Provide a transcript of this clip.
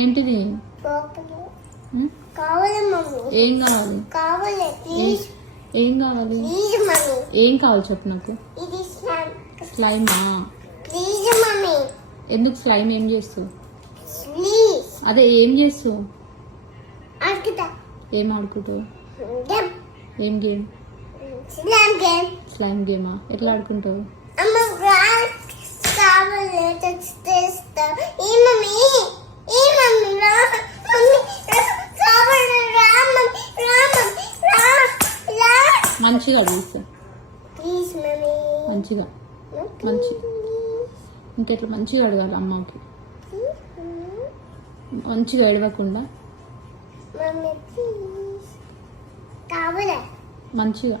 ఏంటిది? కావాలి మమ్మీ. ఏం కావాలి? కావాలి ప్లీజ్. ఏం కావాలి? Please mummy. ఏం కావాలి చెప్పు నాకు. ఇది స్లైమ్. స్లైమా? Please mummy. ఎందుకు స్లైమ్? ఏం చేస్తావు? ప్లీజ్. అదే ఏం చేస్తావు? ఆడుకుంటా. ఏం ఆడుకుంటావు? గేమ్. ఏం గేమ్? Slime game. స్లైమ్ గేమా? ఎట్లా ఆడుకుంటావు? అమ్మ కావాలి తెస్తా. ఏ మమ్మీ ఏ మమ్మీ రా మమ్మీ కావాలి రా మమ్మీ రా మమ్మీ రా రా. మంచిగా అడుగుతా. Please mummy. మంచిగా ఇంకెట్లా మంచిగా అడగాలి అమ్మకి. మంచిగా ఏడవకుండా మమ్మీ ప్లీజ్ కావాలి మంచిగా